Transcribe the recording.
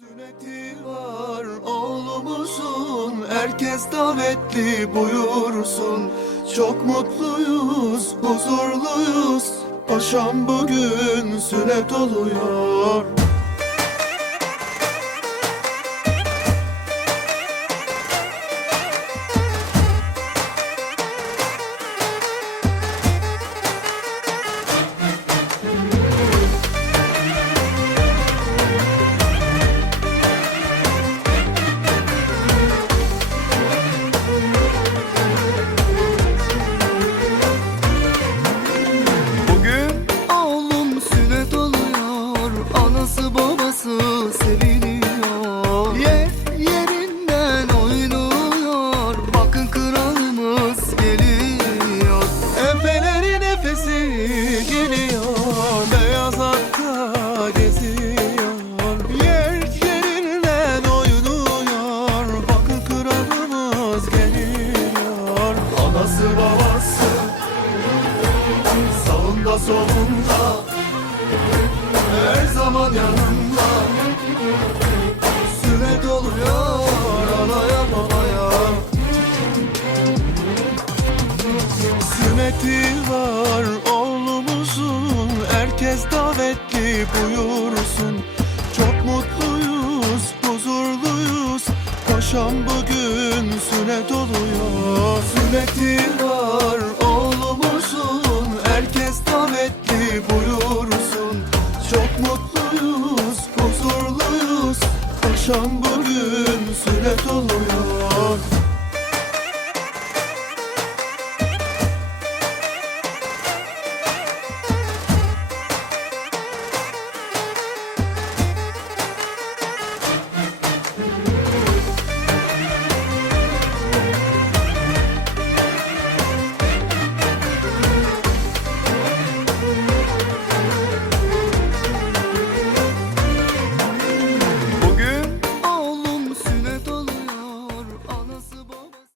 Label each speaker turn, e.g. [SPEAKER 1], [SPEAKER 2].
[SPEAKER 1] Sünneti var oğlumuzun Herkes davetli buyursun. Çok mutluyuz, huzurluyuz Paşam bugün sünnet oluyor Anası babası. Sağında solunda. Her zaman yanında Sünnet oluyor Anaya babaya. Sünneti var oğlumuzun. Herkes davetli buyursun. Çok mutluyuz, huzurluyuz. Paşam bugün sünnet oluyor Sünneti var oğlumuzun Herkes davetli buyursun. Çok mutluyuz, huzurluyuz. Paşam bugün sünnet oluyor